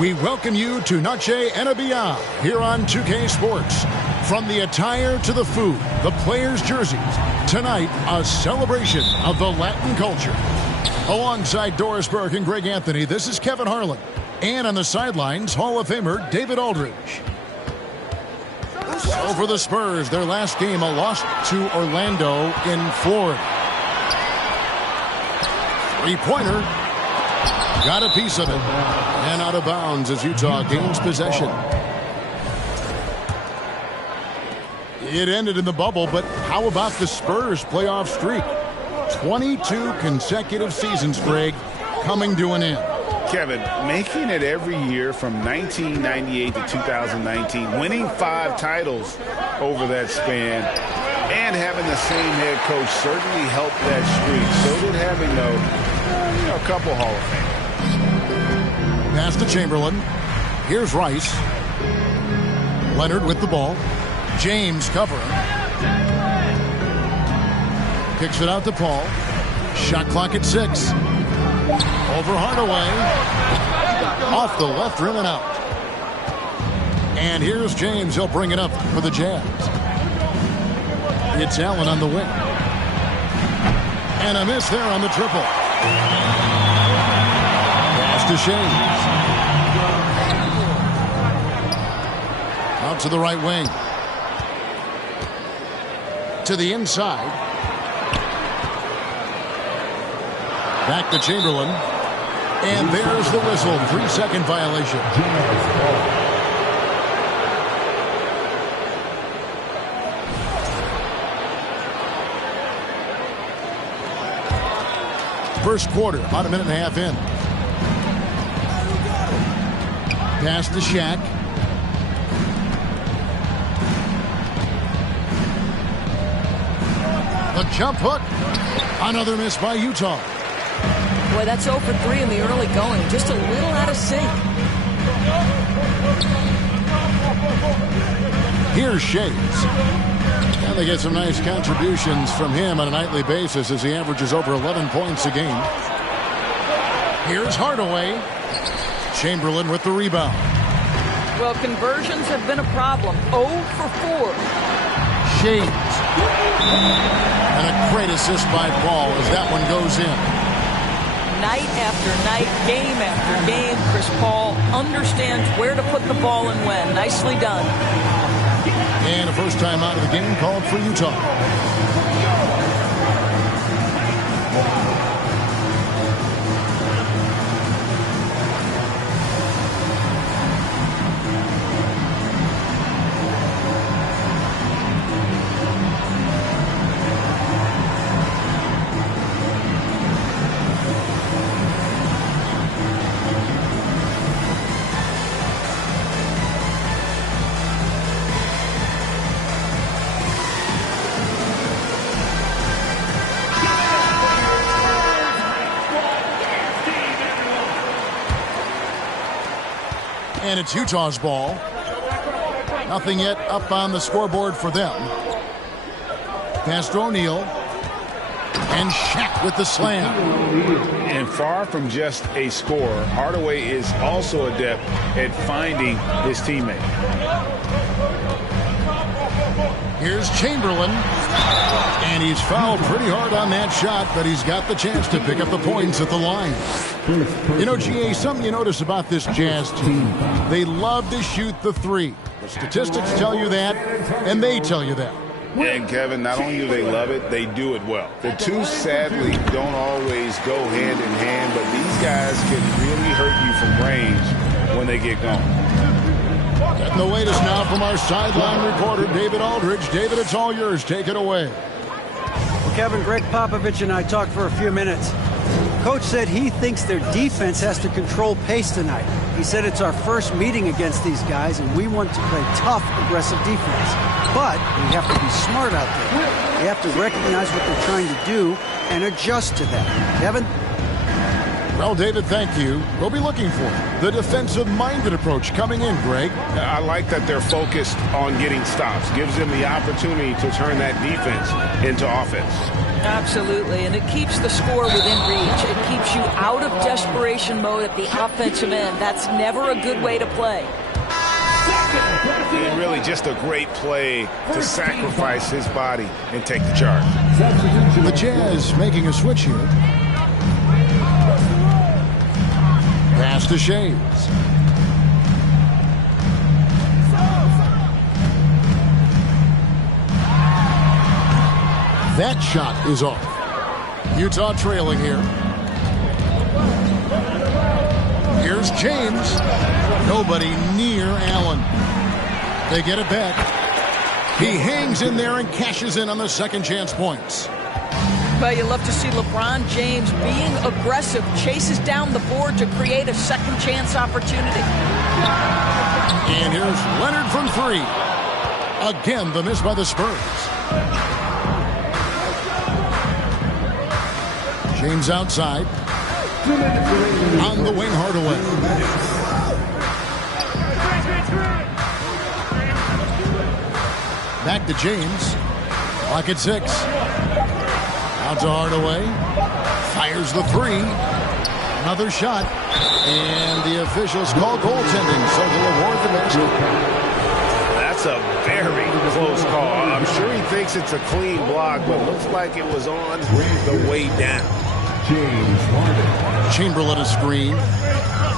We welcome you to Noche and Beyond here on 2K Sports. From the attire to the food, the players' jerseys, tonight a celebration of the Latin culture. Alongside Doris Burke and Greg Anthony, this is Kevin Harlan. And on the sidelines, Hall of Famer David Aldridge. So for the Spurs, their last game, a loss to Orlando in Florida. Three-pointer. Got a piece of it. And out of bounds as Utah gains possession. It ended in the bubble, but how about the Spurs playoff streak? 22 consecutive seasons, Greg, coming to an end. Kevin, making it every year from 1998 to 2019, winning 5 titles over that span, and having the same head coach certainly helped that streak. So did having, a couple Hall of Famers. Pass to Chamberlain. Here's Rice. Leonard with the ball. James covering. Kicks it out to Paul. Shot clock at 6. Over Hardaway. Off the left rim and out. And here's James. He'll bring it up for the Jazz. It's Allen on the wing. And a miss there on the triple. Pass to Shea. Out to the right wing. To the inside. Back to Chamberlain. And there's the whistle. 3-second violation. First quarter, about a minute and a half in. Pass to Shaq. The jump hook. Another miss by Utah. Boy, that's 0 for 3 in the early going. Just a little out of sync. Here's Shades. And they get some nice contributions from him on a nightly basis as he averages over 11 points a game. Here's Hardaway. Chamberlain with the rebound. Well, conversions have been a problem. 0 for 4. Shades. And a great assist by Paul as that one goes in. Night after night, game after game, Chris Paul understands where to put the ball and when. Nicely done. And a first time out of the game called for Utah. And it's Utah's ball. Nothing yet up on the scoreboard for them. Pass to O'Neal. And Shaq with the slam. And far from just a scorer, Hardaway is also adept at finding his teammate. Here's Chamberlain. And he's fouled pretty hard on that shot, but he's got the chance to pick up the points at the line. You know, GA, something you notice about this Jazz team, they love to shoot the three. The statistics tell you that, and they tell you that. And, Kevin, not only do they love it, they do it well. The two, sadly, don't always go hand in hand, but these guys can really hurt you from range when they get going. Getting the latest now from our sideline reporter, David Aldridge. David, it's all yours. Take it away. Well, Kevin, Greg Popovich and I talked for a few minutes. Coach said he thinks their defense has to control pace tonight. He said it's our first meeting against these guys, and we want to play tough, aggressive defense. But we have to be smart out there. We have to recognize what they're trying to do and adjust to that. Kevin? Well, David, thank you. We'll be looking for the defensive-minded approach coming in, Greg. I like that they're focused on getting stops. Gives them the opportunity to turn that defense into offense. Absolutely, and it keeps the score within reach. It keeps you out of desperation mode at the offensive end. That's never a good way to play. And really just a great play to sacrifice his body and take the charge. The Jazz making a switch here. Pass to Shays. That shot is off. Utah trailing here. Here's James. Nobody near Allen. They get it back. He hangs in there and cashes in on the second chance points. Well, you love to see LeBron James being aggressive, chases down the board to create a second chance opportunity. And here's Leonard from three. Again, the miss by the Spurs. James outside. On the wing, Hardaway. Back to James. Clock at 6. Out to Hardaway. Fires the three. Another shot. And the officials call goaltending, so they'll award the basket. That's a very close call. I'm sure he thinks it's a clean block, but looks like it was on the way down. Chamberlain a screen.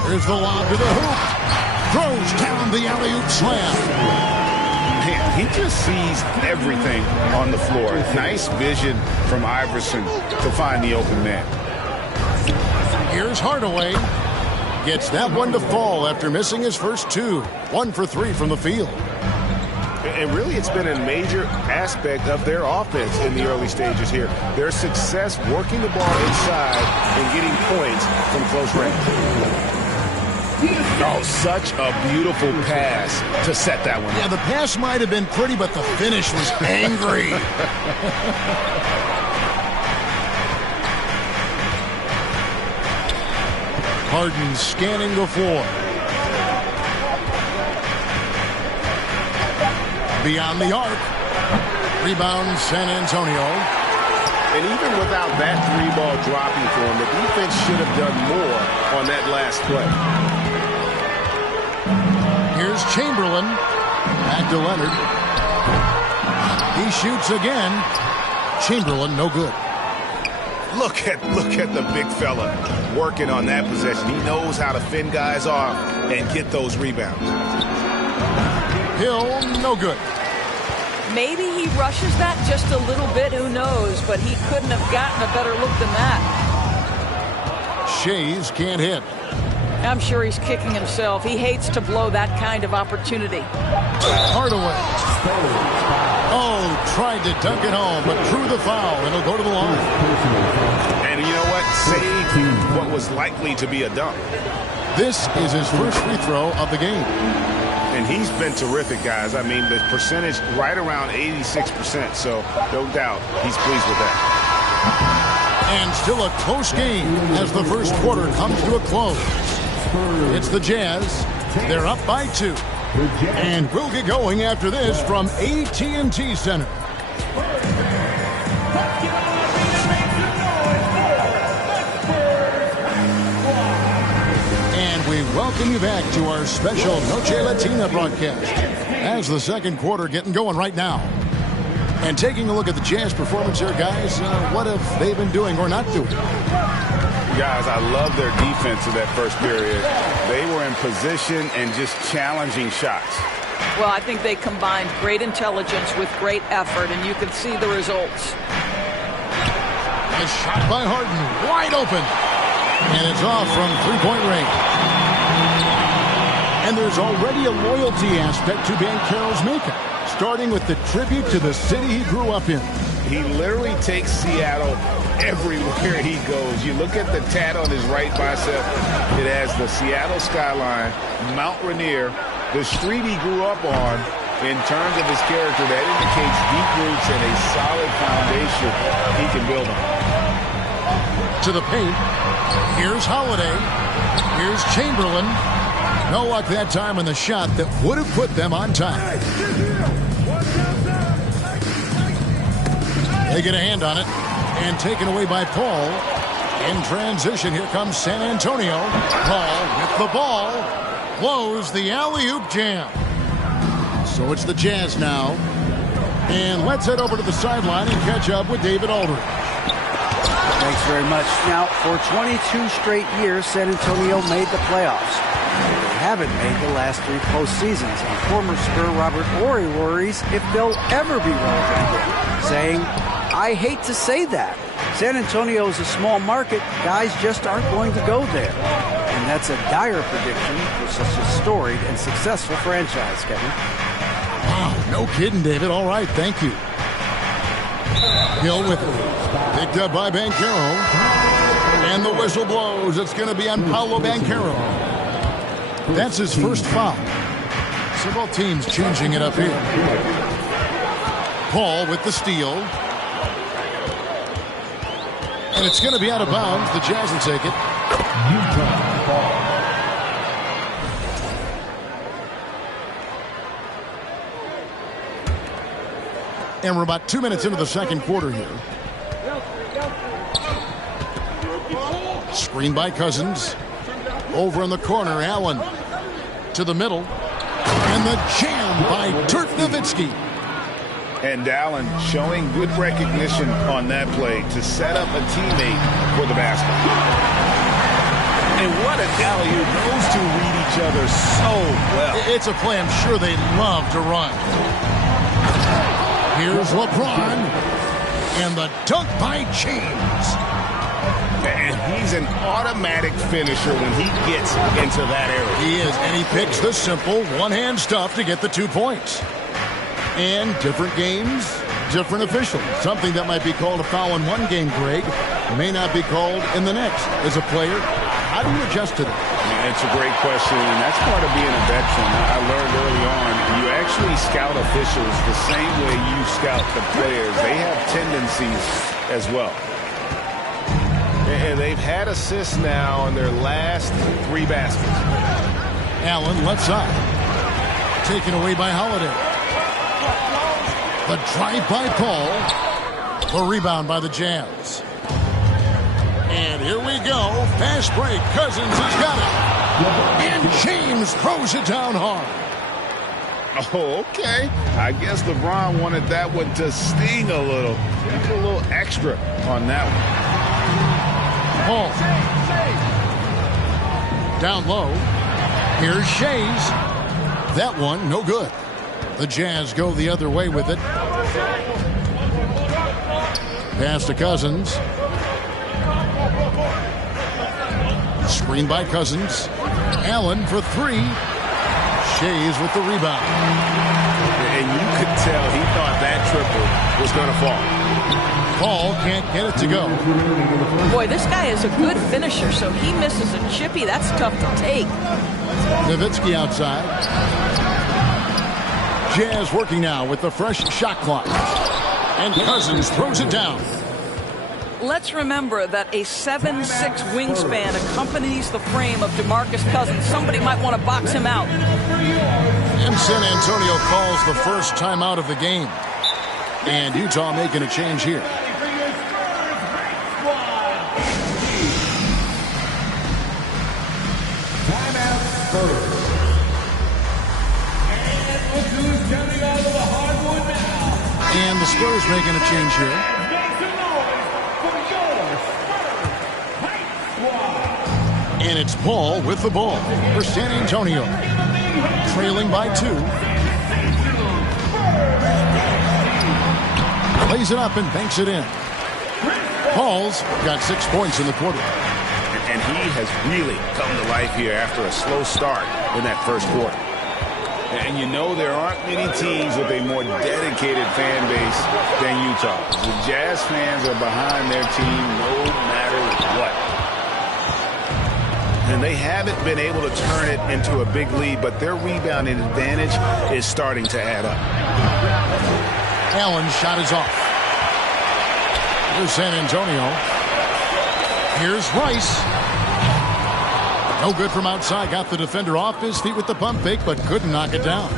Here's the lob to the hoop. Throws down the alley-oop slam. Man, he just sees everything on the floor. Nice vision from Iverson to find the open man. Here's Hardaway. Gets that one to fall after missing his first two. 1 for 3 from the field. And really, it's been a major aspect of their offense in the early stages here. Their success working the ball inside and getting points from close range. Oh, such a beautiful pass to set that one. Yeah, the pass might have been pretty, but the finish was angry. Harden scanning the floor. Beyond the arc. Rebound San Antonio. And even without that three ball dropping for him, the defense should have done more on that last play. Here's Chamberlain. Back to Leonard. He shoots again. Chamberlain, no good. Look at the big fella working on that possession. He knows how to fend guys off and get those rebounds. Hill, no good. Maybe he rushes that just a little bit, who knows, but he couldn't have gotten a better look than that. Shays can't hit. I'm sure he's kicking himself. He hates to blow that kind of opportunity. Hardaway. Oh, tried to dunk it home, but drew the foul. It'll go to the line. And you know what? Saved what was likely to be a dunk. This is his first free throw of the game. And he's been terrific, guys. I mean, the percentage right around 86%, so no doubt he's pleased with that. And still a close game as the first quarter comes to a close. It's the Jazz. They're up by 2. And we'll get going after this from AT&T Center. And we welcome you back to our special Noche Latina broadcast as the second quarter getting going right now. And taking a look at the Jazz performance here, guys, what have they been doing or not doing? Guys, I love their defense in that first period. They were in position and just challenging shots. Well, I think they combined great intelligence with great effort, and you can see the results. A shot by Harden, wide open. And it's off from three-point range. And there's already a loyalty aspect to Banchero's makeup, starting with the tribute to the city he grew up in. He literally takes Seattle everywhere he goes. You look at the tat on his right bicep. It has the Seattle skyline, Mount Rainier, the street he grew up on. In terms of his character, that indicates deep roots and a solid foundation he can build on. To the paint. Here's Holiday. Here's Chamberlain. No luck that time on the shot that would have put them on top. They get a hand on it. And taken away by Paul. In transition, here comes San Antonio. Paul with the ball. Blows the alley-oop jam. So it's the Jazz now. And let's head over to the sideline and catch up with David Aldridge. Thanks very much. Now, for 22 straight years, San Antonio made the playoffs. They haven't made the last 3 postseasons. And former Spur Robert Horry worries if they'll ever be relevant again, saying, I hate to say that. San Antonio is a small market. Guys just aren't going to go there. And that's a dire prediction for such a storied and successful franchise, Kevin. Wow, no kidding, David. All right, thank you. Hill with it. Picked up by Banchero. And the whistle blows. It's going to be on Paolo Banchero. That's his first foul. So both teams changing it up here. Paul with the steal. And it's going to be out of bounds. The Jazz will take it. And we're about 2 minutes into the second quarter here. Screen by Cousins. Over in the corner, Allen to the middle. And the jam by Dirk Nowitzki. And Allen showing good recognition on that play to set up a teammate for the basket. And what an alley-oop. Those two read each other so well. It's a play I'm sure they love to run. Here's LeBron. And the dunk by James. And he's an automatic finisher when he gets into that area. He is, and he picks the simple one-hand stuff to get the 2 points. And different games, different officials. Something that might be called a foul in one game, Greg, may not be called in the next. As a player, how do you adjust to that? It's a great question, and that's part of being a veteran. I learned early on, you actually scout officials the same way you scout the players. They have tendencies as well. And they've had assists now in their last 3 baskets. Allen left side. Taken away by Holiday. The drive by Paul. The rebound by the Jazz. And here we go. Fast break. Cousins has got it. And James throws it down hard. Oh, okay. I guess LeBron wanted that one to sting a little. He put a little extra on that one. Paul. Down low. Here's Shays. That one, no good. The Jazz go the other way with it. Pass to Cousins. Screen by Cousins. Allen for 3. Shays with the rebound. And you could tell he thought that triple was going to fall. Paul can't get it to go. Boy, this guy is a good finisher, so he misses a chippy. That's tough to take. Nowitzki outside. Jazz working now with the fresh shot clock. And Cousins throws it down. Let's remember that a 7'6" wingspan accompanies the frame of DeMarcus Cousins. Somebody might want to box him out. And San Antonio calls the first timeout of the game. And Utah making a change here. Timeout first. And the Spurs making a change here. And it's Paul with the ball for San Antonio. Trailing by 2. Plays it up and banks it in. Paul's got 6 points in the quarter. And he has really come to life here after a slow start in that first quarter. And you know there aren't many teams with a more dedicated fan base than Utah. The Jazz fans are behind their team no matter what. And they haven't been able to turn it into a big lead, but their rebounding advantage is starting to add up. Allen's shot is off. Here's San Antonio. Here's Rice. No good from outside. Got the defender off his feet with the pump fake, but couldn't knock it down.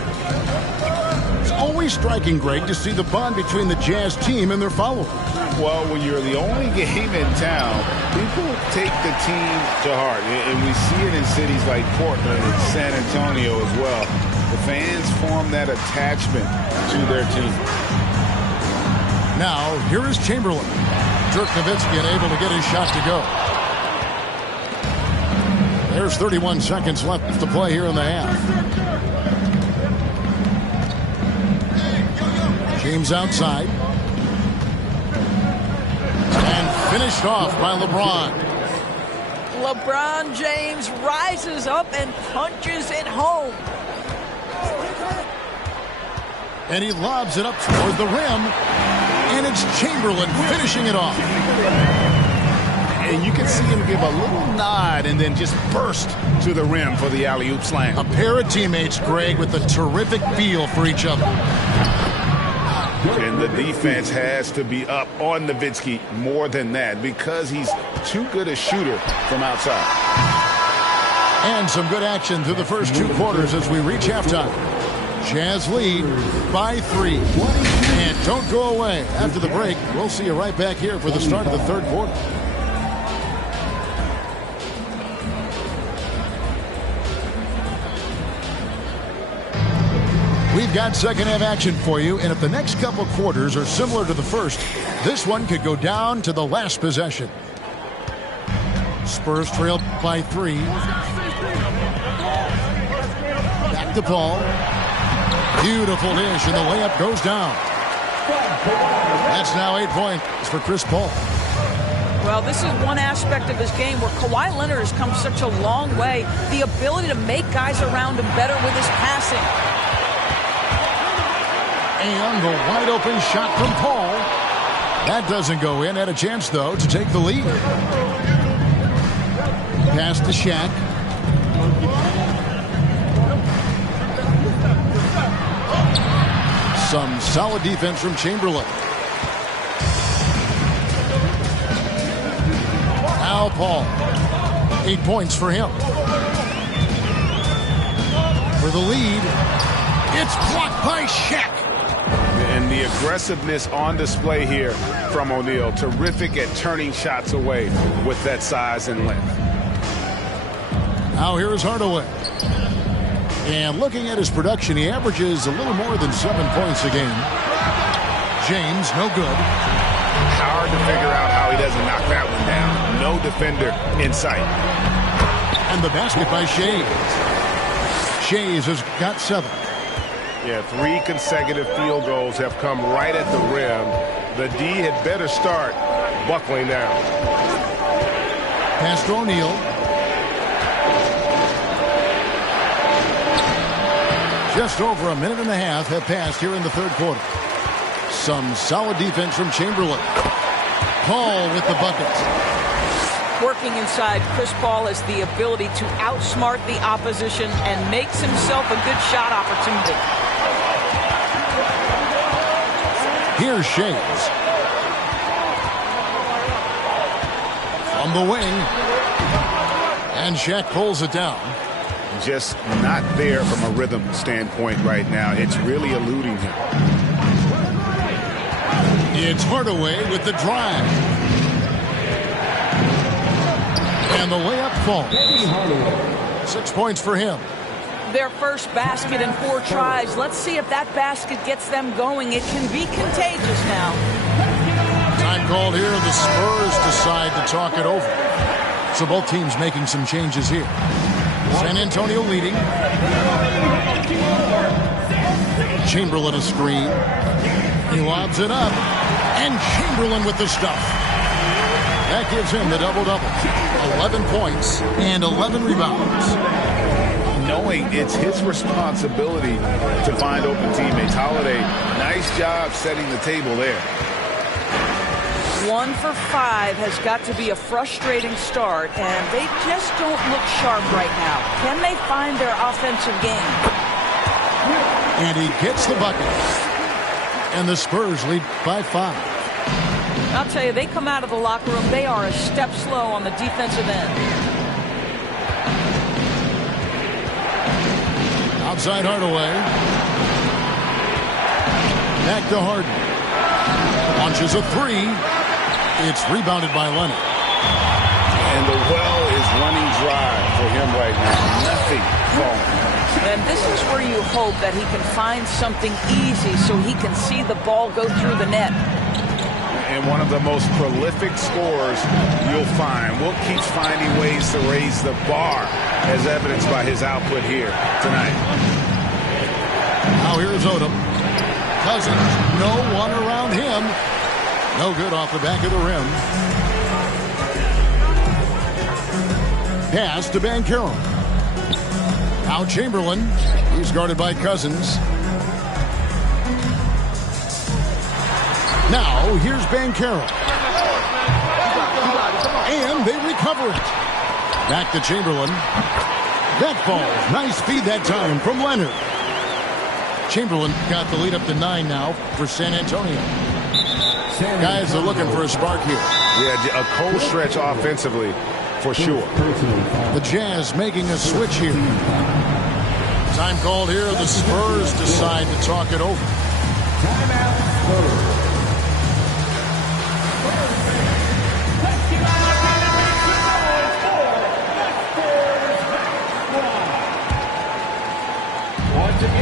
It's always striking, Greg, to see the bond between the Jazz team and their followers. Well, when you're the only game in town, people take the team to heart. And we see it in cities like Portland and San Antonio as well. The fans form that attachment to their team. Now, here is Chamberlain. Dirk Nowitzki able to get his shot to go. There's 31 seconds left to play here in the half. James outside. And finished off by LeBron. LeBron James rises up and punches it home. And he lobs it up toward the rim. And it's Chamberlain finishing it off. And you can see him give a little nod and then just burst to the rim for the alley-oop slam. A pair of teammates, Greg, with a terrific feel for each other. And the defense has to be up on Nowitzki more than that because he's too good a shooter from outside. And some good action through the first 2 quarters as we reach halftime. Jazz lead by 3. And don't go away. After the break, we'll see you right back here for the start of the third quarter. We've got second half action for you, and if the next couple quarters are similar to the first, this one could go down to the last possession. Spurs trail by 3. Back to Paul. Beautiful dish, and the layup goes down. That's now 8 points for Chris Paul. Well, this is one aspect of his game where Kawhi Leonard has come such a long way. The ability to make guys around him better with his passing. And the wide open shot from Paul. That doesn't go in. Had a chance, though, to take the lead. Pass to Shaq. Some solid defense from Chamberlain. Now Paul. 8 points for him. For the lead. It's blocked by Shaq. And the aggressiveness on display here from O'Neal. Terrific at turning shots away with that size and length. Now here is Hardaway. And looking at his production, he averages a little more than 7 points a game. James, no good. Hard to figure out how he doesn't knock that one down. No defender in sight. And the basket by Shays. Shays has got 7. Yeah, 3 consecutive field goals have come right at the rim. The D had better start buckling down. Pass to O'Neal. Just over a minute and a half have passed here in the third quarter. Some solid defense from Chamberlain. Paul with the bucket. Working inside, Chris Paul has the ability to outsmart the opposition and makes himself a good shot opportunity. Here's Shays. On the wing. And Shaq pulls it down. Just not there from a rhythm standpoint right now. It's really eluding him. It's Hardaway with the drive. And the layup falls. 6 points for him. Their first basket in 4 tries. Let's see if that basket gets them going. It can be contagious now. Time called here. The Spurs decide to talk it over. So both teams making some changes here. San Antonio leading. Chamberlain a screen. He lobs it up. And Chamberlain with the stuff. That gives him the double-double. 11 points and 11 rebounds. Knowing it's his responsibility to find open teammates. Holiday, nice job setting the table there. 1 for 5 has got to be a frustrating start, and they just don't look sharp right now. Can they find their offensive game? And he gets the bucket. And the Spurs lead by 5. I'll tell you, they come out of the locker room, they are a step slow on the defensive end. Outside Hardaway. Back to Harden. Launches a 3. It's rebounded by Leonard. And the well is running dry for him right now. Nothing falling. And this is where you hope that he can find something easy so he can see the ball go through the net. And one of the most prolific scorers you'll find. Wilt keeps finding ways to raise the bar, as evidenced by his output here tonight. Now here's Odom. Cousins, no one around him. No good off the back of the rim. Pass to Banchero. Now Chamberlain. He's guarded by Cousins. Now here's Banchero. And they recover it. Back to Chamberlain. That falls. Nice feed that time from Leonard. Chamberlain got the lead up to 9 now for San Antonio. Guys are looking for a spark here. Yeah, a cold stretch offensively for sure. The Jazz making a switch here. Time called here. The Spurs decide to talk it over.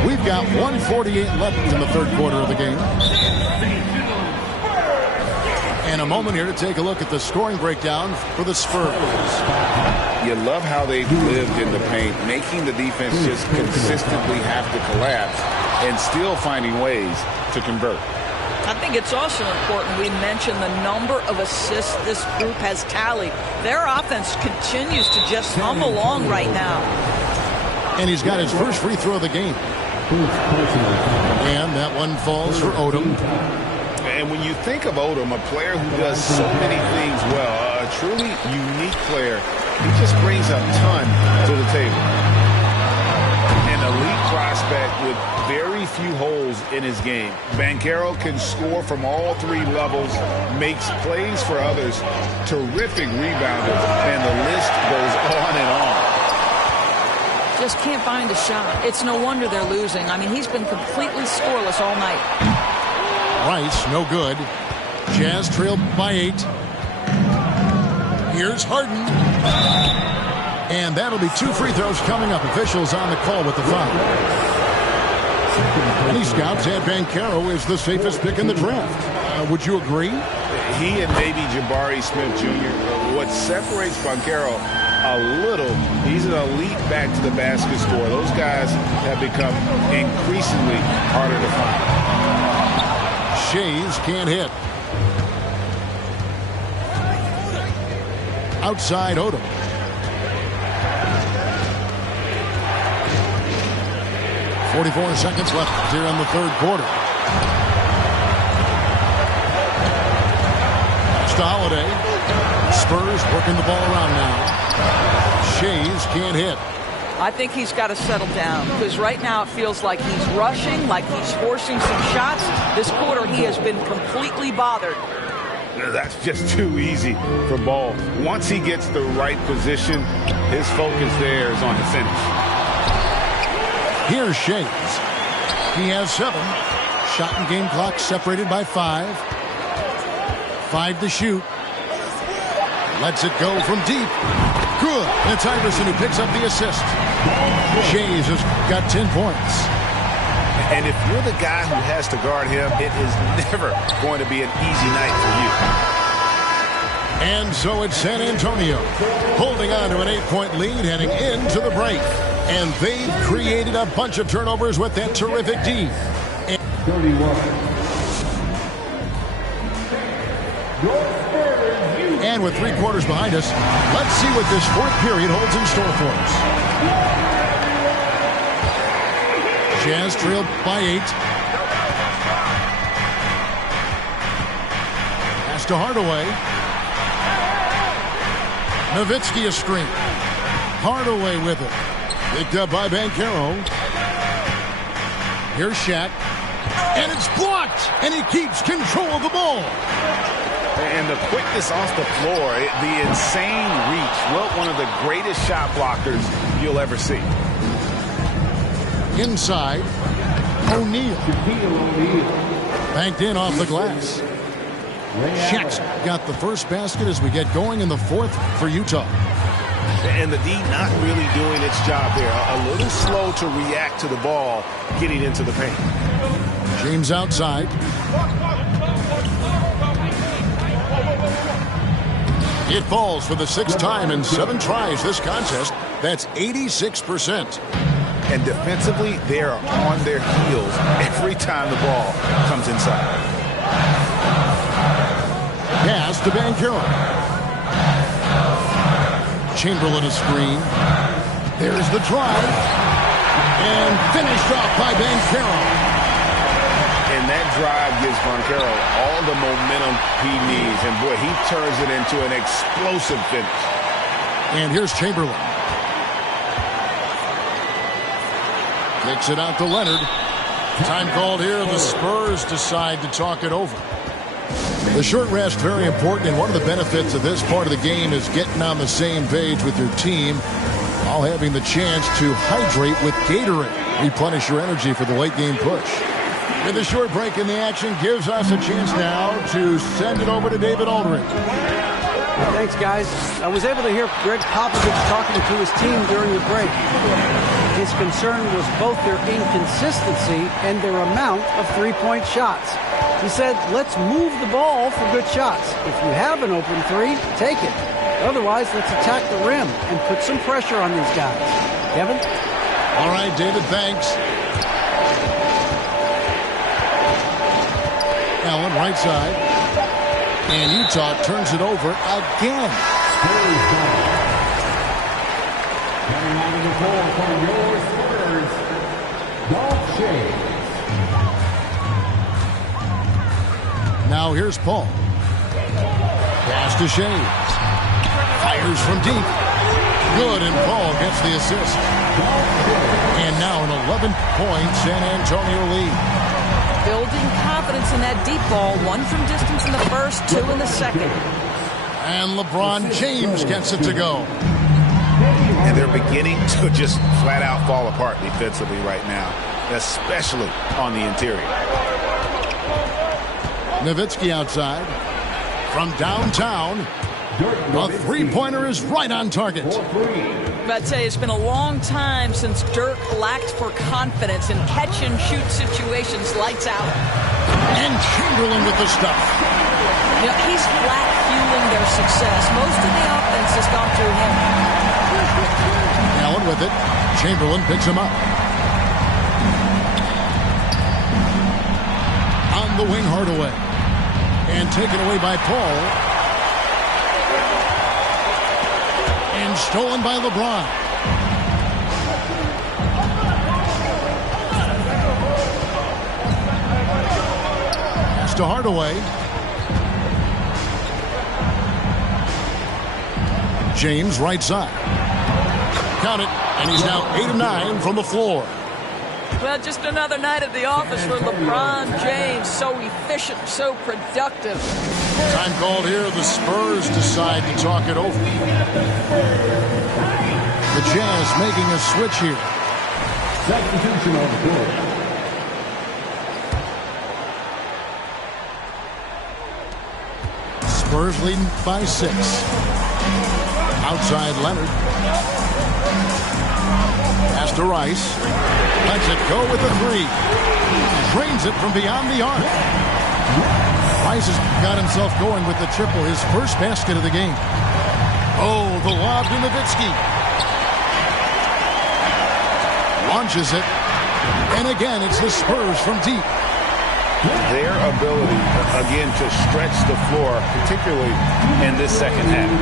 We've got 1:48 left in the third quarter of the game. And a moment here to take a look at the scoring breakdown for the Spurs. You love how they've lived in the paint, making the defense just consistently have to collapse and still finding ways to convert. I think it's also important we mention the number of assists this group has tallied. Their offense continues to just hum along right now. And he's got his first free throw of the game. And that one falls for Odom. And when you think of Odom, a player who does so many things well, a truly unique player, he just brings a ton to the table. An elite prospect with very few holes in his game. Banchero can score from all 3 levels, makes plays for others, terrific rebounder, and the list goes on and on. Just can't find a shot. It's no wonder they're losing. I mean, he's been completely scoreless all night. Rice, no good. Jazz trailed by 8. Here's Harden. And that'll be 2 free throws coming up. Officials on the call with the foul. Many scouts had Banchero as the safest pick in the draft. Would you agree? He and maybe Jabari Smith Jr. What separates Banchero a little, he's an elite back to the basket scorer. Those guys have become increasingly harder to find. Shays can't hit. Outside Odom. .44 seconds left here in the third quarter. It's to Holiday. Spurs working the ball around now. Shays can't hit. I think he's got to settle down because right now it feels like he's rushing, like he's forcing some shots. This quarter he has been completely bothered. That's just too easy for Ball. Once he gets the right position, his focus there is on the finish. Here's Shays. He has 7. Shot and game clock separated by 5. 5 to shoot. Lets it go from deep. Good. It's Iverson who picks up the assist. Shays has got 10 points. And if you're the guy who has to guard him, it is never going to be an easy night for you. And so it's San Antonio holding on to an 8-point lead heading into the break. And they've created a bunch of turnovers with that terrific D. 31. And with 3 quarters behind us, let's see what this fourth period holds in store for us. Jazz trailed by 8. Pass to Hardaway. Nowitzki a screen. Hardaway with it. Picked up by Banchero. Here's Shaq. And it's blocked. And he keeps control of the ball. And the quickness off the floor, the insane reach. Well, one of the greatest shot blockers you'll ever see. Inside, O'Neal. Banked in off the glass. Jackson got the first basket as we get going in the fourth for Utah. And the D not really doing its job there. A little slow to react to the ball getting into the paint. James outside. It falls for the sixth time in 7 tries this contest. That's 86%. And defensively, they are on their heels every time the ball comes inside. Pass to Banchero. Chamberlain a screen. There's the drive. And finished off by Banchero. And that drive gives Banchero all the momentum he needs. And, boy, he turns it into an explosive finish. And here's Chamberlain. Kicks it out to Leonard. Time called here. The Spurs decide to talk it over. The short rest, very important, and one of the benefits of this part of the game is getting on the same page with your team while having the chance to hydrate with Gatorade. Replenish your energy for the late game push. With a short break in the action gives us a chance now to send it over to David Aldridge. Thanks, guys. I was able to hear Greg Popovich talking to his team during the break. His concern was both their inconsistency and their amount of three-point shots. He said, let's move the ball for good shots. If you have an open three, take it. Otherwise, let's attack the rim and put some pressure on these guys. Kevin? All right, David, thanks. Allen, right side. And Utah turns it over again. Coming out of the ball for your Spurs, James. Now here's Paul. Pass to Shaves. Fires from deep. Good, and Paul gets the assist. And now an 11-point San Antonio lead. Building confidence in that deep ball. 1 from distance in the first, 2 in the second. And LeBron James gets it to go. And they're beginning to just flat out fall apart defensively right now, especially on the interior. Nowitzki outside. From downtown, a three-pointer is right on target. I'd say it's been a long time since Dirk lacked for confidence in catch-and-shoot situations. Lights out. And Chamberlain with the stuff. You know, he's flat fueling their success. Most of the offense has gone through him. Allen with it. Chamberlain picks him up. On the wing, Hardaway. And taken away by Paul. And stolen by LeBron. Pass to Hardaway. James right side. Count it. And he's now 8 of 9 from the floor. Well, just another night at the office for LeBron James. So efficient, so productive. Time called here. The Spurs decide to talk it over. The Jazz making a switch here. Substitution on the court. Spurs leading by 6. Outside Leonard. Pass to Rice. Lets it go with the 3. Drains it from beyond the arc. Rice has got himself going with the triple, his first basket of the game. Oh, the lob to Nowitzki. Launches it. And again, it's the Spurs from deep. Their ability, again, to stretch the floor, particularly in this second half.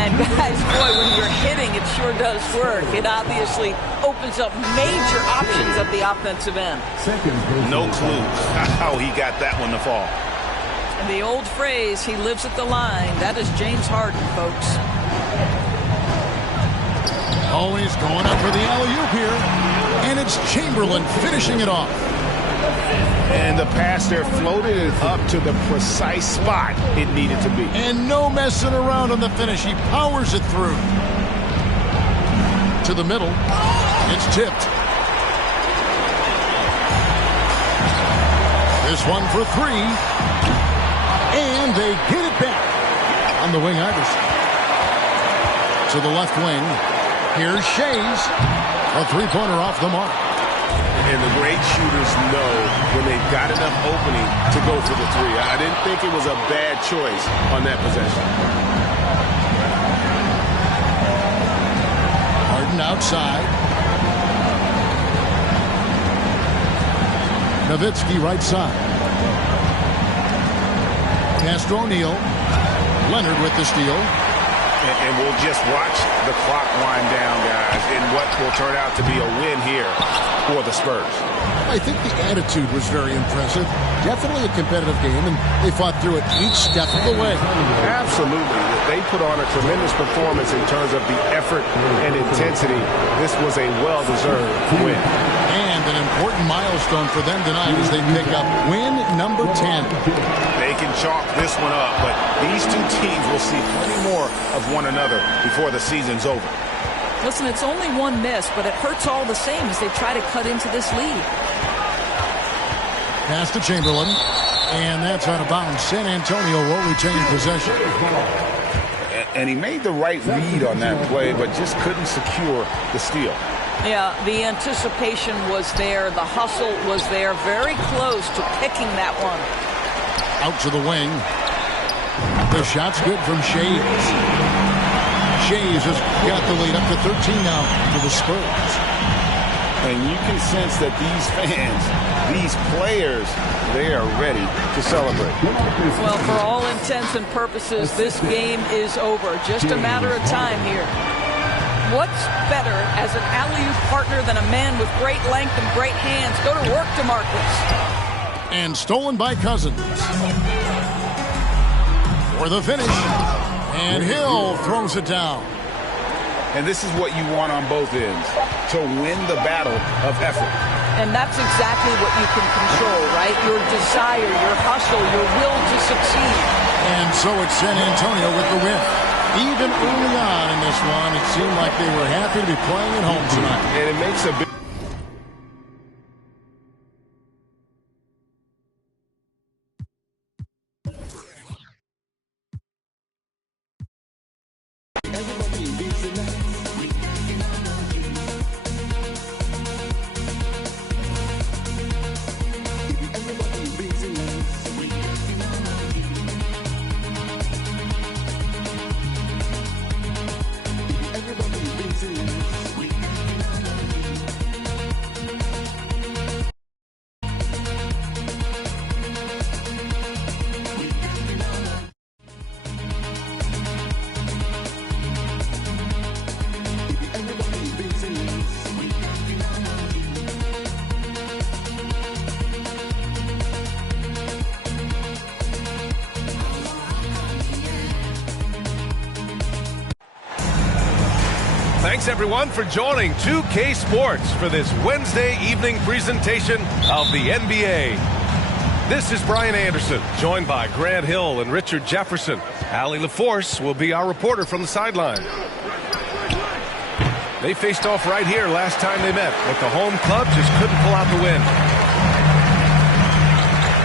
And guys, boy, when you're hitting, it sure does work. It obviously opens up major options at the offensive end. No clue how he got that one to fall. And the old phrase, he lives at the line, that is James Harden, folks. Always going up for the alley-oop here. And it's Chamberlain finishing it off. And the pass there floated it up to the precise spot it needed to be. And no messing around on the finish. He powers it through. To the middle. It's tipped. This one for 3. And they get it back on the wing, Iverson. To the left wing. Here's Shays. A three-pointer off the mark. And the great shooters know when they've got enough opening to go for the three. I didn't think it was a bad choice on that possession. Harden outside. Nowitzki right side. Pass to O'Neal. Leonard with the steal. And we'll just watch the clock wind down, guys, in what will turn out to be a win here for the Spurs. I think the attitude was very impressive. Definitely a competitive game, and they fought through it each step of the way. Absolutely. They put on a tremendous performance in terms of the effort and intensity. This was a well-deserved win. And an important milestone for them tonight as they pick up win number 10. They can chalk this one up, but these two teams will see plenty more of one another before the season's over. Listen, it's only one miss, but it hurts all the same as they try to cut into this lead. Pass to Chamberlain, and that's out of bounds. San Antonio will retain possession. And he made the right read on that play, but just couldn't secure the steal. Yeah, the anticipation was there. The hustle was there. Very close to picking that one. Out to the wing. The shot's good from Shays. Shays has got the lead up to 13 now for the Spurs. And you can sense that these fans, these players, they are ready to celebrate. Well, for all intents and purposes, this game is over. Just a matter of time here. What's better as an alley-oop partner than a man with great length and great hands? Go to work, DeMarcus. And stolen by Cousins. For the finish. And Hill throws it down. And this is what you want on both ends, to win the battle of effort. And that's exactly what you can control, right? Your desire, your hustle, your will to succeed. And so it's San Antonio with the win. Even early on in this one, it seemed like they were happy to be playing at home tonight. And it makes a big... Thanks, everyone, for joining 2K Sports for this Wednesday evening presentation of the NBA. This is Brian Anderson, joined by Grant Hill and Richard Jefferson. Allie LaForce will be our reporter from the sideline. They faced off right here last time they met, but the home club just couldn't pull out the win.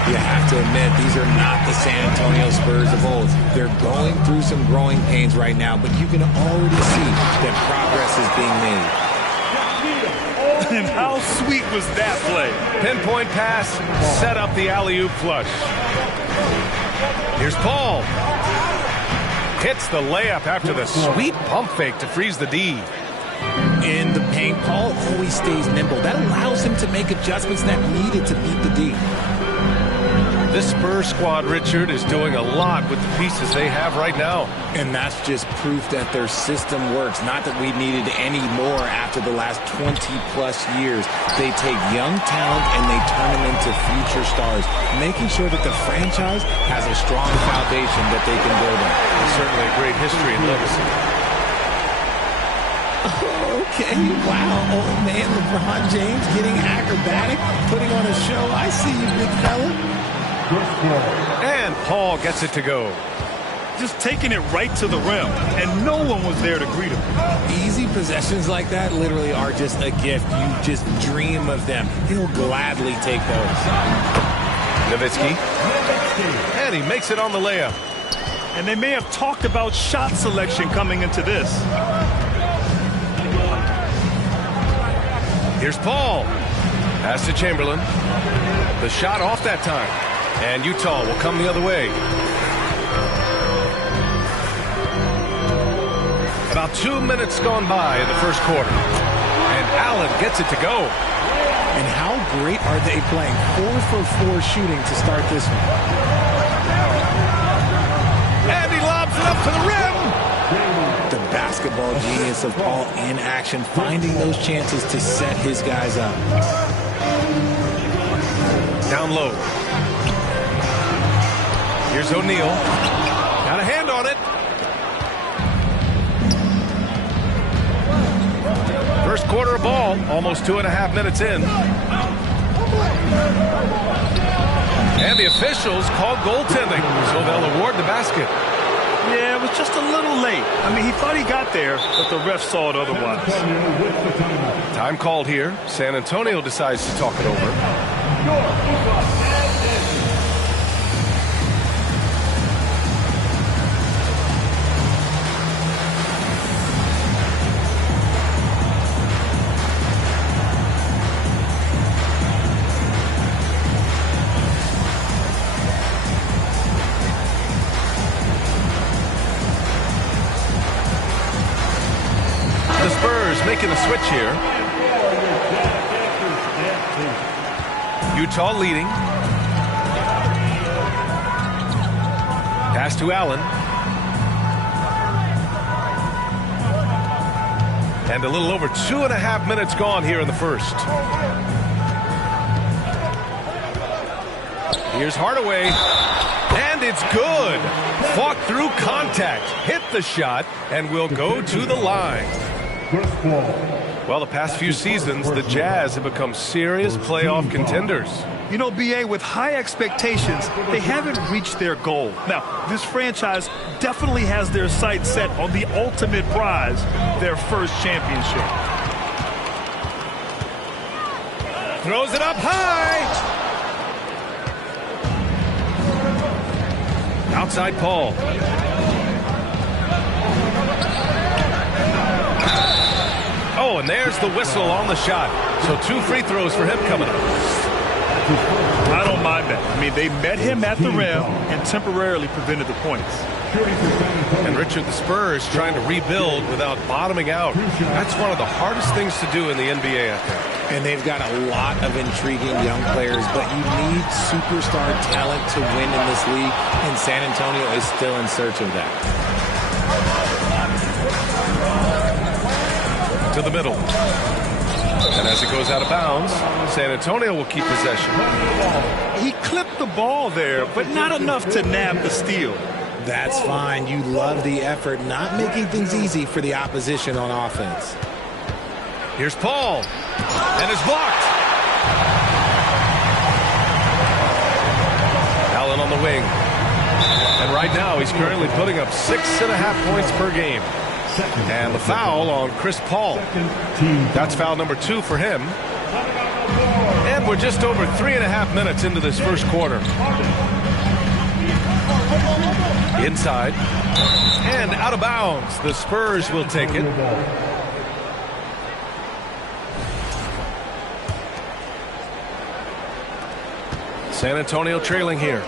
You have to admit, these are not the San Antonio Spurs of old. They're going through some growing pains right now, but you can already see that progress is being made. And how sweet was that play? Pinpoint pass, set up the alley-oop flush. Here's Paul. Hits the layup after the sweet pump fake to freeze the D. In the paint, Paul always stays nimble. That allows him to make adjustments that needed to beat the D. This Spurs squad, Richard, is doing a lot with the pieces they have right now. And that's just proof that their system works. Not that we needed any more after the last 20-plus years. They take young talent and they turn them into future stars, making sure that the franchise has a strong foundation that they can build on. And certainly a great history and legacy. Okay, wow. Old man LeBron James getting acrobatic, putting on a show. I see you, big fella. And Paul gets it to go. Just taking it right to the rim, and no one was there to greet him. Easy possessions like that literally are just a gift. You just dream of them. He'll gladly take those. Nowitzki. And he makes it on the layup. And they may have talked about shot selection coming into this. Here's Paul. Pass to Chamberlain. The shot off that time. And Utah will come the other way. About 2 minutes gone by in the first quarter. And Allen gets it to go. And how great are they playing? 4 for 4 shooting to start this one. And he lobs it up to the rim. The basketball genius of Paul in action, finding those chances to set his guys up. Down low. Here's O'Neal. Got a hand on it. First quarter of ball, almost 2.5 minutes in. And the officials called goaltending, so they'll award the basket. Yeah, it was just a little late. I mean, he thought he got there, but the ref saw it otherwise. Time called here. San Antonio decides to talk it over. Making a switch here. Utah leading. Pass to Allen. And a little over 2.5 minutes gone here in the first. Here's Hardaway. And it's good. Fought through contact. Hit the shot and will go to the line. Well, the past few seasons, the Jazz have become serious playoff contenders. You know, B.A., with high expectations, they haven't reached their goal. Now, this franchise definitely has their sights set on the ultimate prize, their first championship. Throws it up high. Outside Paul. Oh, and there's the whistle on the shot. So 2 free throws for him coming up. I don't mind that. I mean, they met him at the rim and temporarily prevented the points. And Richard, the Spurs trying to rebuild without bottoming out. That's one of the hardest things to do in the NBA, I think. And they've got a lot of intriguing young players, but you need superstar talent to win in this league, and San Antonio is still in search of that. To the middle. And as it goes out of bounds, San Antonio will keep possession. He clipped the ball there, but not enough to nab the steal. That's fine. You love the effort, not making things easy for the opposition on offense. Here's Paul. And it's blocked. Allen on the wing. And right now he's currently putting up 6.5 points per game. And the foul on Chris Paul. That's foul number 2 for him. And we're just over 3.5 minutes into this first quarter. Inside. And out of bounds. The Spurs will take it. San Antonio trailing here.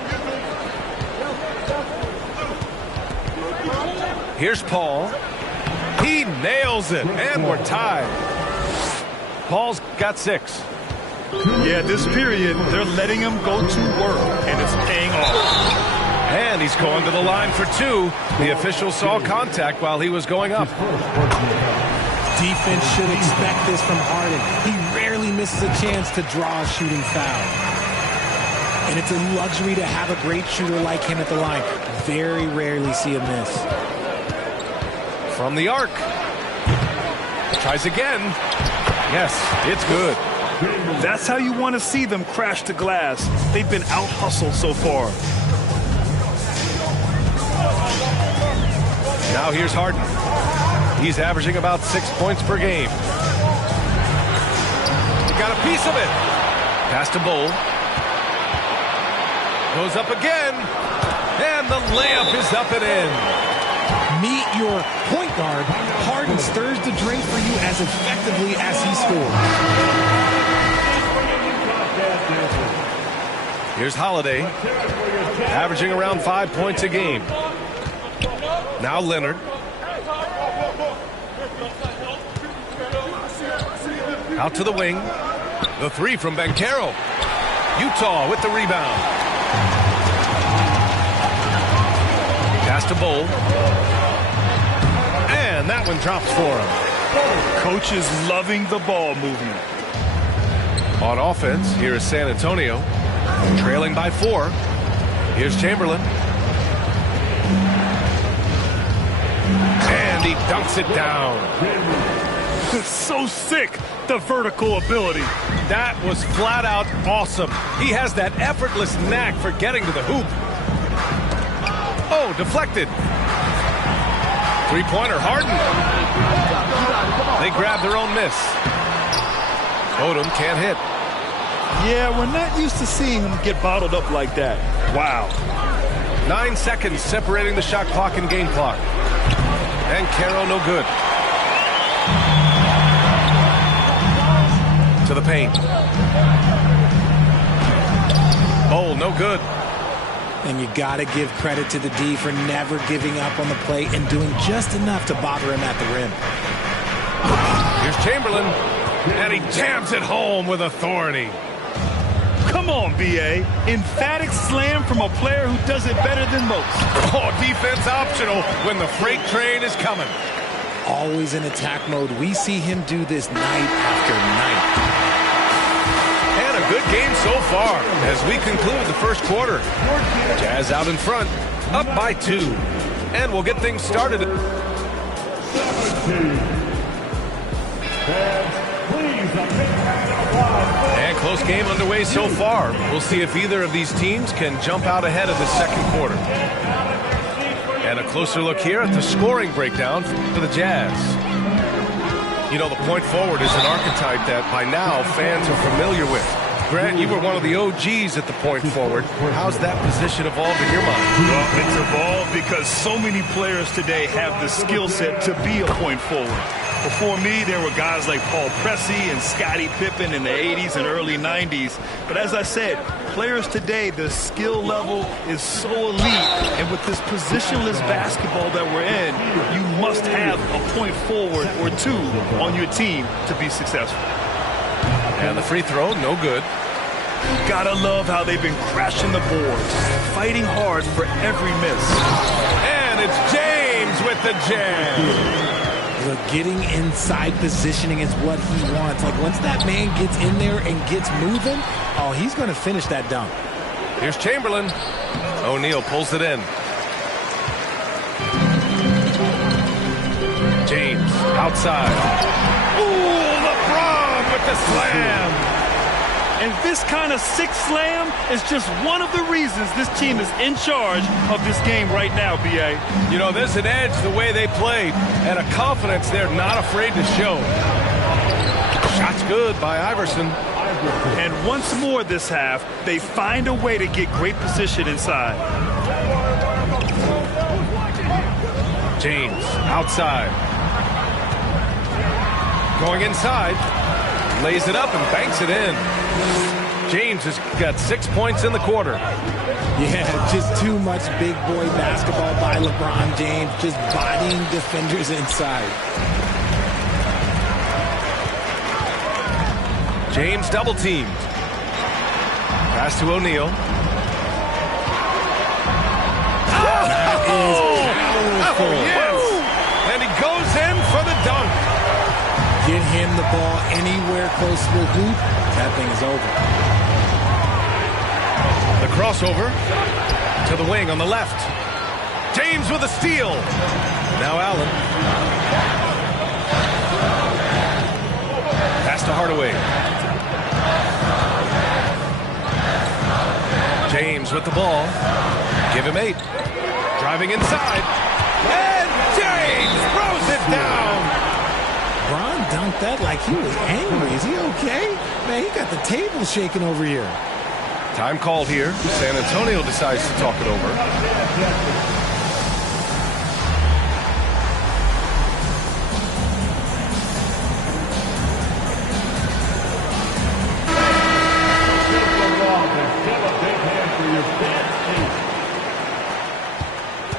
Here's Paul. He nails it, and we're tied. Paul's got 6. Yeah, this period, they're letting him go to work, and it's paying off. And he's going to the line for 2. The official saw contact while he was going up. Defense should expect this from Harden. He rarely misses a chance to draw a shooting foul. And it's a luxury to have a great shooter like him at the line. Very rarely see a miss. From the arc. Tries again. Yes, it's good. That's how you want to see them crash the glass. They've been out-hustled so far. Now here's Harden. He's averaging about 6 points per game. He got a piece of it. Pass to Bull. Goes up again. And the layup is up and in. Meet your point guard. Harden stirs the drink for you as effectively as he scores. Here's Holiday, averaging around 5 points a game. Now Leonard. Out to the wing. The three from Banchero. Utah with the rebound. Pass to Bowl. And that one drops for him. Coach is loving the ball movement. On offense, here is San Antonio. Trailing by 4. Here's Chamberlain. And he dunks it down. So sick, the vertical ability. That was flat out awesome. He has that effortless knack for getting to the hoop. Oh, deflected. Three-pointer, Harden. They grab their own miss. Odom can't hit. Yeah, we're not used to seeing him get bottled up like that. Wow. 9 seconds separating the shot clock and game clock. And Caro no good. To the paint. Oh, no good. And you got to give credit to the D for never giving up on the play and doing just enough to bother him at the rim. Here's Chamberlain, and he jams it home with authority. Come on, B.A. Emphatic slam from a player who does it better than most. Oh, defense optional when the freight train is coming. Always in attack mode. We see him do this night after night. And a good game so far as we conclude the first quarter. Jazz out in front, up by 2. And we'll get things started. And close game underway so far. We'll see if either of these teams can jump out ahead of the second quarter. And a closer look here at the scoring breakdown for the Jazz. You know, the point forward is an archetype that by now fans are familiar with. Grant, you were one of the OGs at the point forward. How's that position evolved in your mind? Well, it's evolved because so many players today have the skill set to be a point forward. Before me, there were guys like Paul Pressey and Scottie Pippen in the 80s and early 90s. But as I said, players today, the skill level is so elite. And with this positionless basketball that we're in, you must have a point forward or two on your team to be successful. And the free throw, no good. Gotta love how they've been crashing the boards, fighting hard for every miss. And it's James with the jam. Look, getting inside positioning is what he wants. Like, once that man gets in there and gets moving, oh, he's going to finish that dunk. Here's Chamberlain. O'Neal pulls it in. James outside. Ooh, LeBron with the slam. And this kind of sick slam is just one of the reasons this team is in charge of this game right now, B.A. You know, there's an edge the way they played and a confidence they're not afraid to show. Shot's good by Iverson. And once more this half, they find a way to get great position inside. James outside. Going inside. Lays it up and banks it in. James has got 6 points in the quarter. Yeah, just too much big boy basketball by LeBron James, just bodying defenders inside. James double teamed. Pass to O'Neal. Powerful. Yes. And he goes in for the dunk. Get him the ball anywhere close to the hoop. That thing is over. The crossover to the wing on the left. James with a steal. Now Allen. Pass to Hardaway. James with the ball. Give him 8. Driving inside. And James throws it down. Bron dunked that like he was angry. Is he okay? Man, he got the table shaking over here. Time called here. San Antonio decides to talk it over.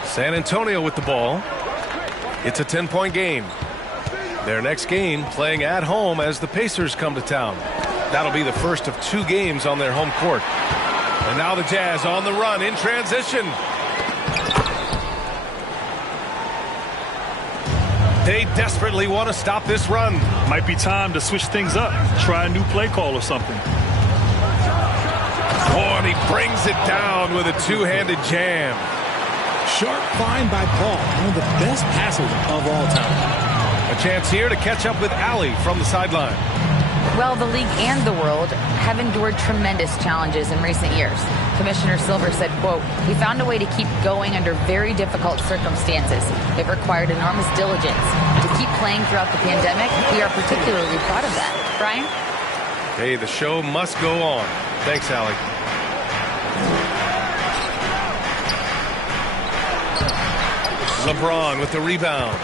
San Antonio with the ball. It's a 10-point game. Their next game playing at home as the Pacers come to town. That'll be the first of 2 games on their home court. And now the Jazz on the run in transition. They desperately want to stop this run. Might be time to switch things up. Try a new play call or something. Oh, and he brings it down with a two-handed jam. Sharp find by Paul, one of the best passers of all time. A chance here to catch up with Allie from the sideline. Well, the league and the world have endured tremendous challenges in recent years. Commissioner Silver said, quote, "We found a way to keep going under very difficult circumstances. It required enormous diligence. To keep playing throughout the pandemic, we are particularly proud of that." Brian? Hey, the show must go on. Thanks, Allie. LeBron with the rebound.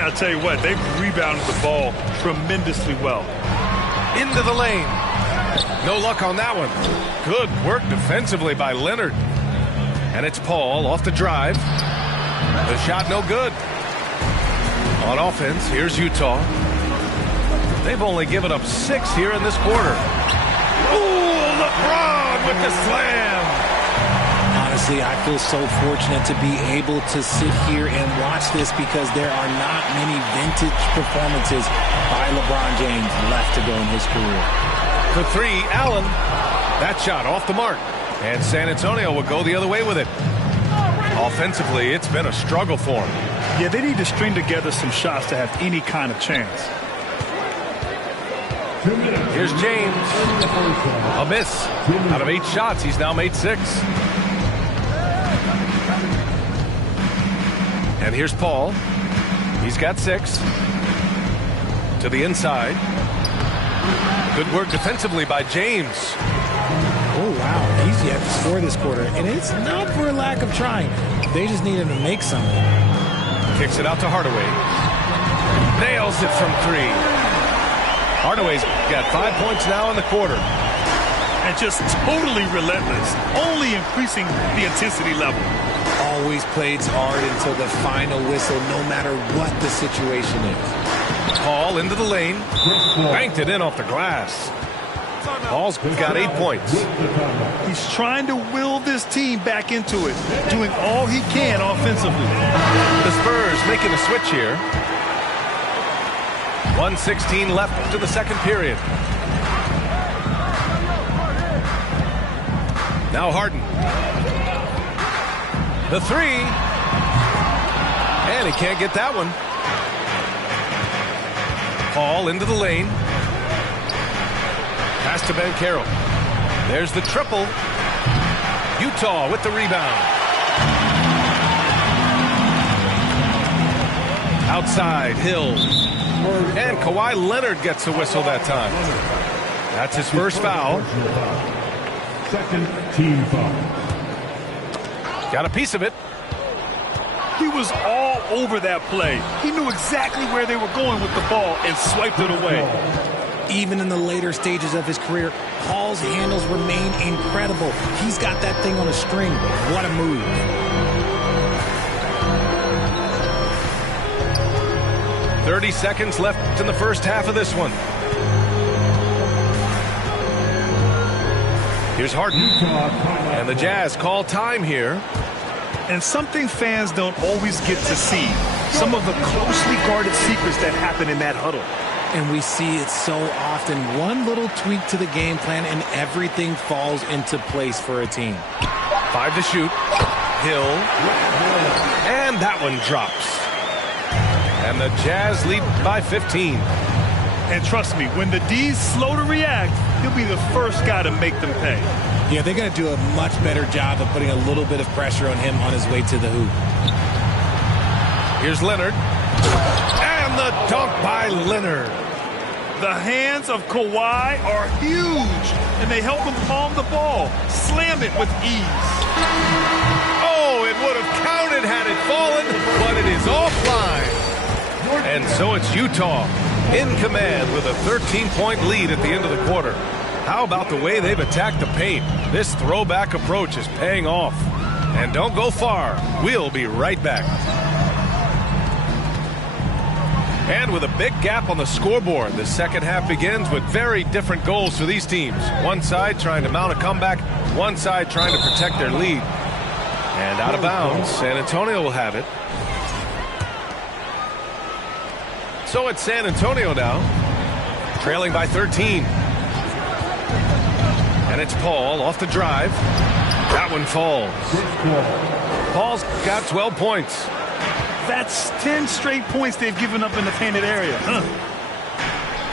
I'll tell you what, they've rebounded the ball tremendously well. Into the lane. No luck on that one. Good work defensively by Leonard. And it's Paul off the drive. The shot no good. On offense, here's Utah. They've only given up 6 here in this quarter. Ooh, LeBron with the slam. Honestly, I feel so fortunate to be able to sit here and watch this because there are not many vintage performances by LeBron James left to go in his career. For 3, Allen. That shot off the mark. And San Antonio will go the other way with it. Offensively, it's been a struggle for them. Yeah, they need to string together some shots to have any kind of chance. Here's James. A miss. Out of 8 shots, he's now made 6. And here's Paul. He's got 6. To the inside. Good work defensively by James. Oh, wow. He's yet to score this quarter. And it's not for a lack of trying. They just need him to make something. Kicks it out to Hardaway. Nails it from 3. Hardaway's got 5 points now in the quarter. And just totally relentless. Only increasing the intensity level. Always plays hard until the final whistle, no matter what the situation is. Paul into the lane. Banked it in off the glass. Paul's got 8 points. He's trying to will this team back into it, doing all he can offensively. The Spurs making a switch here. 1:16 left to the second period. Now Harden. The 3. And he can't get that one. Paul into the lane. Pass to Ben Carroll. There's the triple. Utah with the rebound. Outside, Hill. And Kawhi Leonard gets the whistle that time. That's his first foul. Second team foul. Got a piece of it. He was all over that play. He knew exactly where they were going with the ball and swiped it away. Even in the later stages of his career, Paul's handles remain incredible. He's got that thing on a string. What a move. .30 seconds left in the first half of this one. Here's Harden. And the Jazz call time here. And something fans don't always get to see. Some of the closely guarded secrets that happen in that huddle. And we see it so often. One little tweak to the game plan and everything falls into place for a team. 5 to shoot. Hill. And that one drops. And the Jazz lead by 15. And trust me, when the D's slow to react, he'll be the first guy to make them pay. Yeah, they're going to do a much better job of putting a little bit of pressure on him on his way to the hoop. Here's Leonard. And the dunk by Leonard. The hands of Kawhi are huge. and they help him palm the ball, slam it with ease. Oh, it would have counted had it fallen, but it is offline. And so it's Utah in command with a 13-point lead at the end of the quarter. How about the way they've attacked the paint? This throwback approach is paying off. And don't go far. We'll be right back. And with a big gap on the scoreboard, the second half begins with very different goals for these teams. One side trying to mount a comeback, one side trying to protect their lead. And out of bounds, San Antonio will have it. So it's San Antonio now, trailing by 13. And it's Paul off the drive. That one falls. Paul's got 12 points. That's 10 straight points they've given up in the painted area.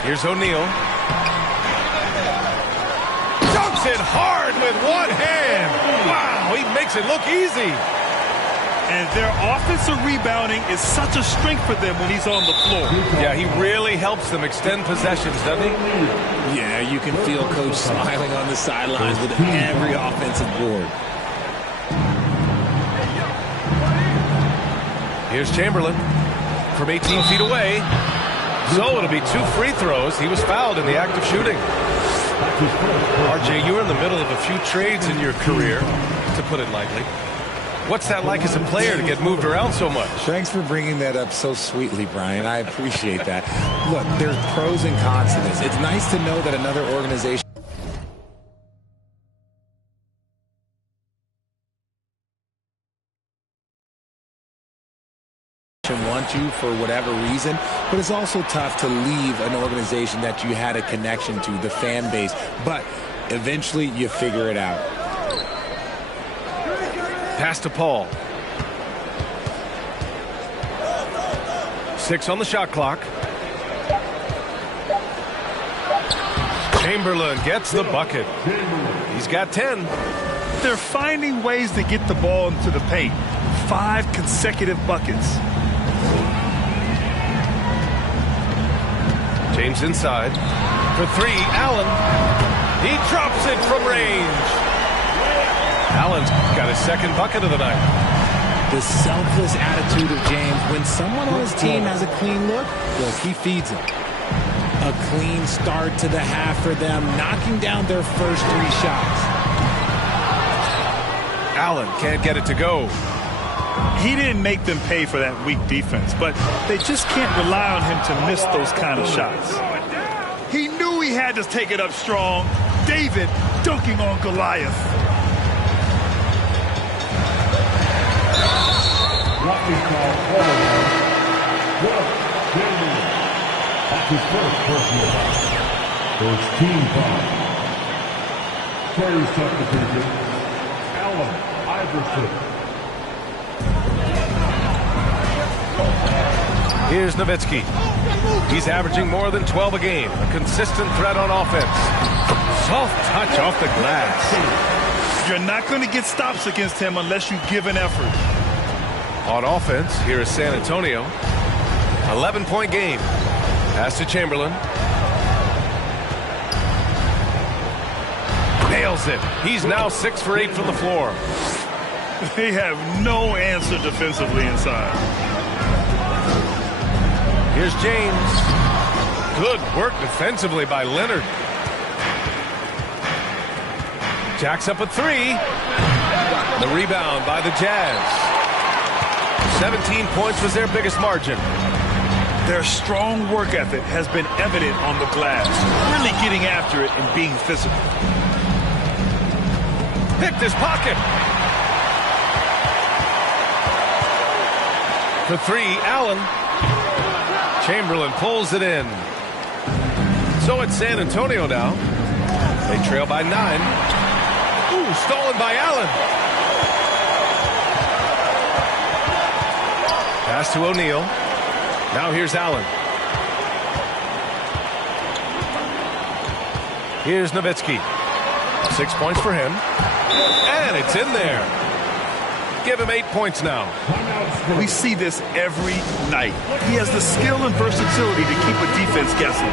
Here's O'Neal. Dunks it hard with one hand. Wow, he makes it look easy. And their offensive rebounding is such a strength for them when he's on the floor. Yeah, he really helps them extend possessions, doesn't he? Yeah, you can feel Coach smiling on the sidelines with every offensive board. Here's Chamberlain from 18 feet away. So it'll be 2 free throws. He was fouled in the act of shooting. RJ, you were in the middle of a few trades in your career, to put it lightly. What's that like as a player to get moved around so much? Thanks for bringing that up so sweetly, Brian. I appreciate that. Look, there's pros and cons to this. It's nice to know that another organization want you for whatever reason, but it's also tough to leave an organization that you had a connection to, the fan base, but eventually you figure it out. Pass to Paul. 6 on the shot clock. Chamberlain gets the bucket. He's got 10. They're finding ways to get the ball into the paint. 5 consecutive buckets. James inside. For 3, Allen. He drops it from range. Allen's got his second bucket of the night. The selfless attitude of James. When someone on his team has a clean look, he feeds him. A clean start to the half for them, knocking down their first 3 shots. Allen can't get it to go. He didn't make them pay for that weak defense, but they just can't rely on him to miss those kind of shots. He knew he had to take it up strong. David dunking on Goliath. That's his first personal foul. First team foul. Players substitution. Allen Iverson. Here's Nowitzki. He's averaging more than 12 a game. A consistent threat on offense. Soft touch off the glass. You're not going to get stops against him unless you give an effort. On offense, here is San Antonio. 11-point game. Pass to Chamberlain. Nails it. He's now 6 for 8 from the floor. They have no answer defensively inside. Here's James. Good work defensively by Leonard. Jacks up a 3. The rebound by the Jazz. 17 points was their biggest margin. Their strong work ethic has been evident on the glass, really getting after it and being physical. Picked his pocket. For 3, Allen. Chamberlain pulls it in. So it's San Antonio now. They trail by 9. Ooh, stolen by Allen. Pass to O'Neal. Now here's Allen. Here's Nowitzki. 6 points for him. And it's in there. Give him 8 points now. We see this every night. He has the skill and versatility to keep a defense guessing.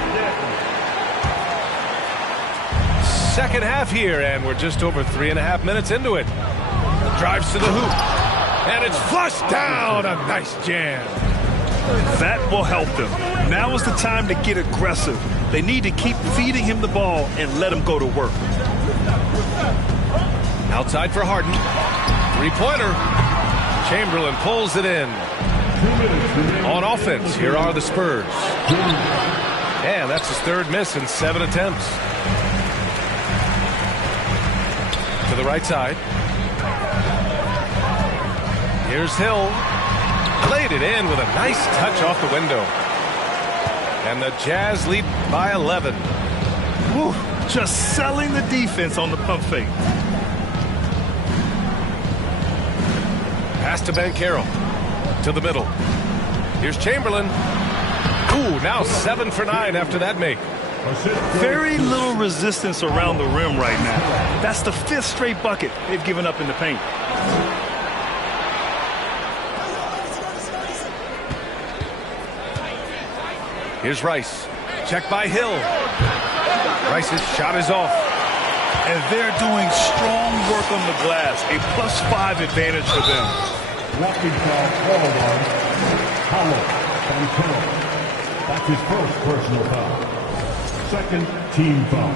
second half here, and we're just over 3.5 minutes into it. Drives to the hoop, and it's flushed down. A nice jam. That will help them. Now is the time to get aggressive. They need to keep feeding him the ball and let him go to work. Outside for Harden. Three-pointer. Chamberlain pulls it in. On offense, here are the Spurs. And that's his third miss in 7 attempts. To the right side. Here's Hill. Laid it in with a nice touch off the window. And the Jazz lead by 11. Whew, just selling the defense on the pump fake. Pass to Banchero. To the middle. Here's Chamberlain. Ooh, now 7 for 9 after that make. Very little resistance around the rim right now. That's the 5th straight bucket they've given up in the paint. Here's Rice. Check by Hill. Rice's shot is off. And they're doing strong work on the glass. A +5 advantage for them. Walking foul called on Paolo Banchero. That's his first personal foul. Second team foul.